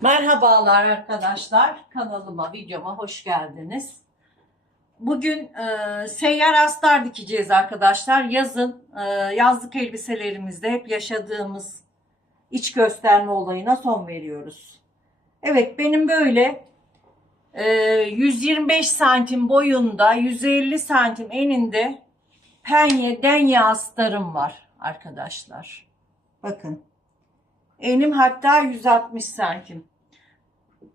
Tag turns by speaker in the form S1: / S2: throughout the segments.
S1: Merhabalar arkadaşlar. Kanalıma, videoma hoş geldiniz. Bugün e, seyyar astar dikeceğiz arkadaşlar. Yazın e, yazlık elbiselerimizde hep yaşadığımız iç gösterme olayına son veriyoruz. Evet benim böyle e, 125 santim boyunda 150 santim eninde penye denye astarım var arkadaşlar. Bakın. Enim hatta 160 santim.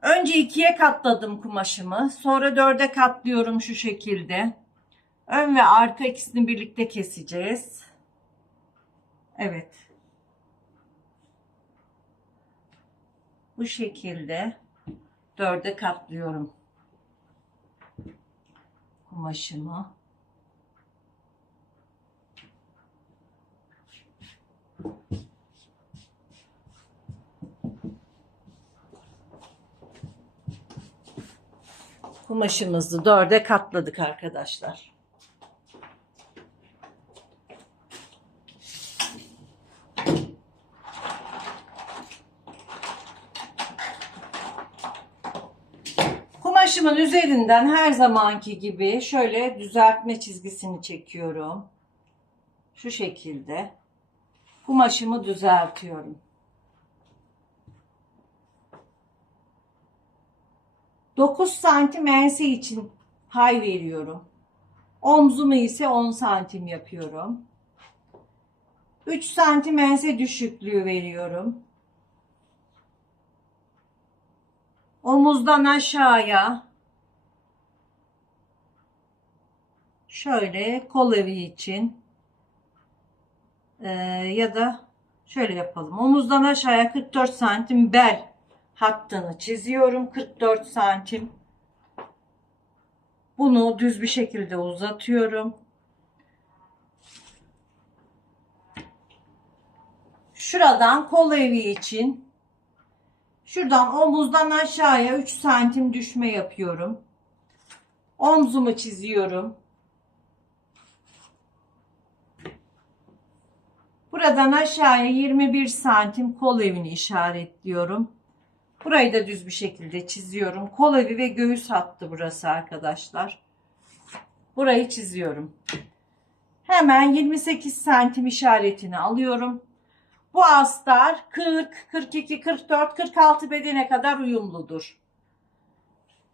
S1: Önce ikiye katladım kumaşımı. Sonra dörde katlıyorum şu şekilde. Ön ve arka ikisini birlikte keseceğiz. Evet. Bu şekilde dörde katlıyorum kumaşımı. Kumaşımızı dörde katladık arkadaşlar. Kumaşımın üzerinden her zamanki gibi şöyle düzeltme çizgisini çekiyorum. Şu şekilde. Kumaşımı düzeltiyorum. 9 santim ense için pay veriyorum. Omzumu ise 10 santim yapıyorum. 3 santim ense düşüklüğü veriyorum. Omuzdan aşağıya şöyle kol evi için e, ya da şöyle yapalım. Omuzdan aşağıya 44 santim bel hattını çiziyorum 44 santim. Bunu düz bir şekilde uzatıyorum. Şuradan kol evi için şuradan omuzdan aşağıya 3 santim düşme yapıyorum. Omzumu çiziyorum. Buradan aşağıya 21 santim kol evini işaretliyorum. Burayı da düz bir şekilde çiziyorum. Kol evi ve göğüs hattı burası arkadaşlar. Burayı çiziyorum. Hemen 28 santim işaretini alıyorum. Bu astar 40, 42, 44, 46 bedene kadar uyumludur.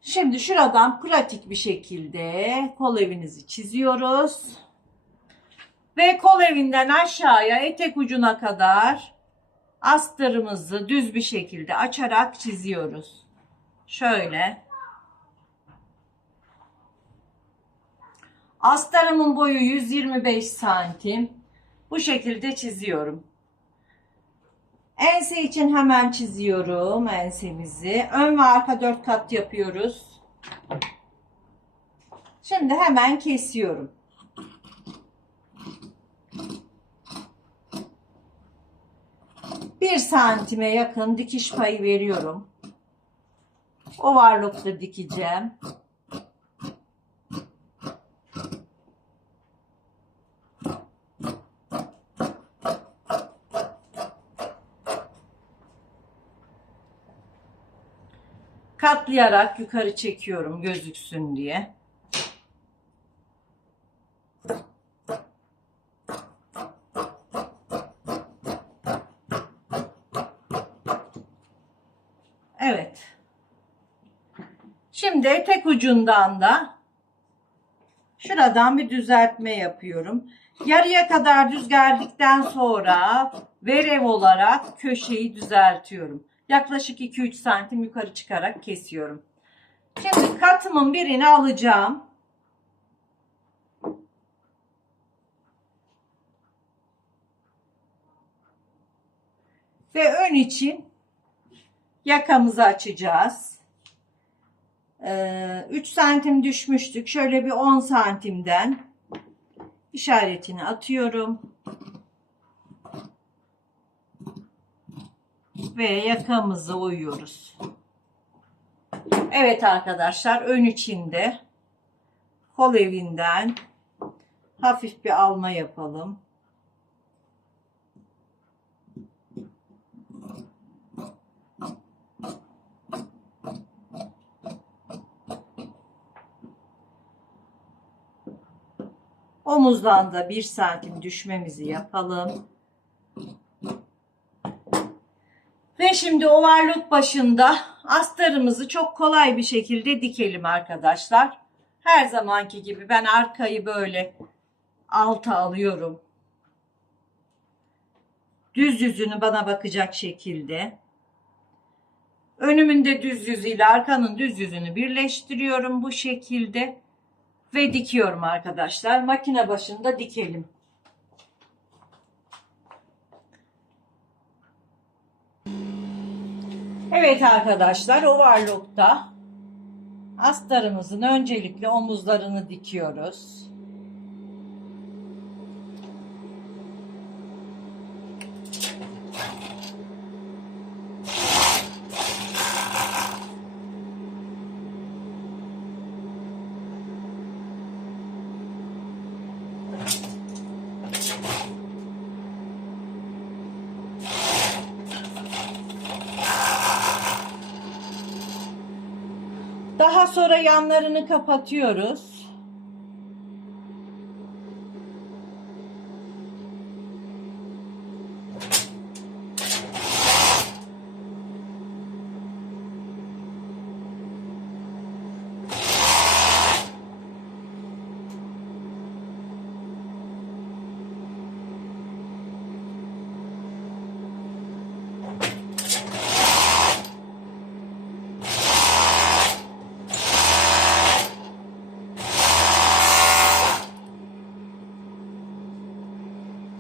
S1: Şimdi şuradan pratik bir şekilde kol evinizi çiziyoruz. Ve kol evinden aşağıya etek ucuna kadar astarımızı düz bir şekilde açarak çiziyoruz. Şöyle. Astarımın boyu 125 santim. Bu şekilde çiziyorum. Ense için hemen çiziyorum ensemizi. Ön ve arka dört kat yapıyoruz. Şimdi hemen kesiyorum. Bir santime yakın dikiş payı veriyorum. Overlock'ta dikeceğim. Katlayarak yukarı çekiyorum gözüksün diye. Evet. Şimdi etek ucundan da şuradan bir düzeltme yapıyorum. Yarıya kadar düz geldikten sonra verev olarak köşeyi düzeltiyorum. Yaklaşık 2-3 santim yukarı çıkarak kesiyorum. Şimdi katımın birini alacağım. Ve ön için yakamızı açacağız. Ee, 3 santim düşmüştük. Şöyle bir 10 santimden işaretini atıyorum. Ve yakamızı uyuyoruz. Evet arkadaşlar ön içinde kol evinden hafif bir alma yapalım. Omuzdan da 1 santim düşmemizi yapalım. Ve şimdi overlock başında astarımızı çok kolay bir şekilde dikelim arkadaşlar. Her zamanki gibi ben arkayı böyle alta alıyorum. Düz yüzünü bana bakacak şekilde. Önümün de düz yüzüyle arkanın düz yüzünü birleştiriyorum bu şekilde. Ve dikiyorum arkadaşlar. Makine başında dikelim. Evet arkadaşlar overlock'ta astarımızın öncelikle omuzlarını dikiyoruz. Daha sonra yanlarını kapatıyoruz.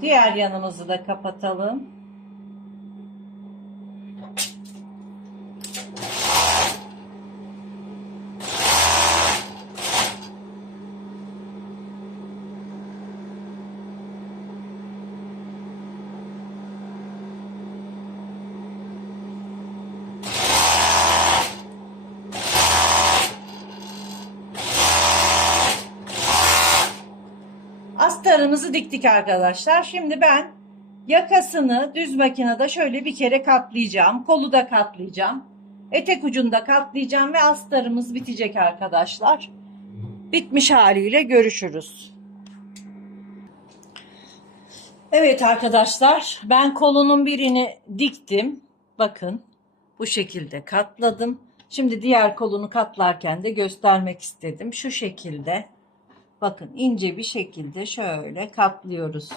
S1: Diğer yanımızı da kapatalım. Astarımızı diktik arkadaşlar. Şimdi ben yakasını düz makinede şöyle bir kere katlayacağım. Kolu da katlayacağım. Etek ucunu da katlayacağım ve astarımız bitecek arkadaşlar. Bitmiş haliyle görüşürüz. Evet arkadaşlar ben kolunun birini diktim. Bakın bu şekilde katladım. Şimdi diğer kolunu katlarken de göstermek istedim. Şu şekilde. Bakın ince bir şekilde şöyle katlıyoruz.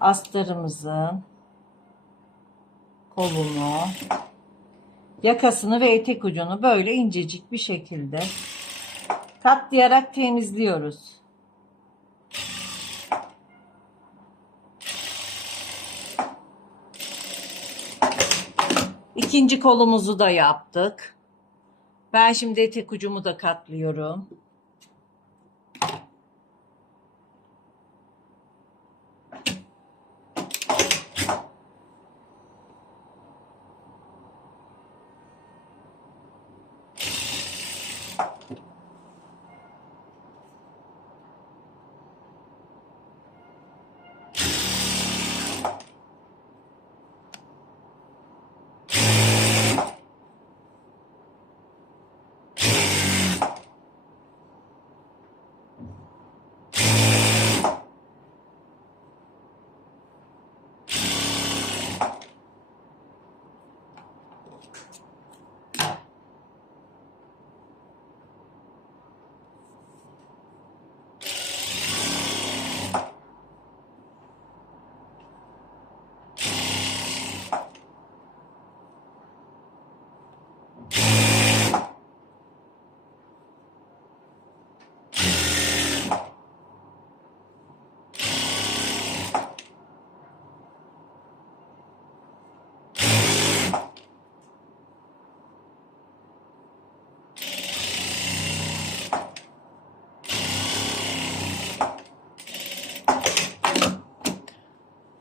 S1: Astarımızın kolunu, yakasını ve etek ucunu böyle incecik bir şekilde katlayarak temizliyoruz. İkinci kolumuzu da yaptık. Ben şimdi etek ucumu da katlıyorum.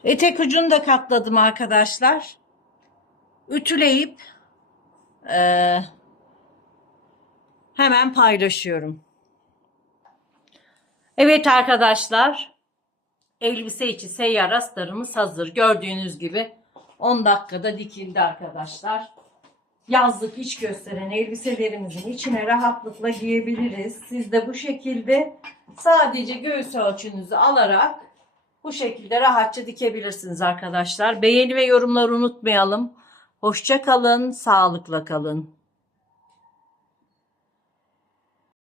S1: Etek ucunu da katladım arkadaşlar. Ütüleyip eee, hemen paylaşıyorum. Evet arkadaşlar. Elbise içi seyyar astarımız hazır. Gördüğünüz gibi 10 dakikada dikildi arkadaşlar. Yazlık iç gösteren elbiselerimizin içine rahatlıkla giyebiliriz. Siz de bu şekilde sadece göğüs ölçünüzü alarak bu şekilde rahatça dikebilirsiniz arkadaşlar. Beğeni ve yorumları unutmayalım. Hoşça kalın, sağlıkla kalın.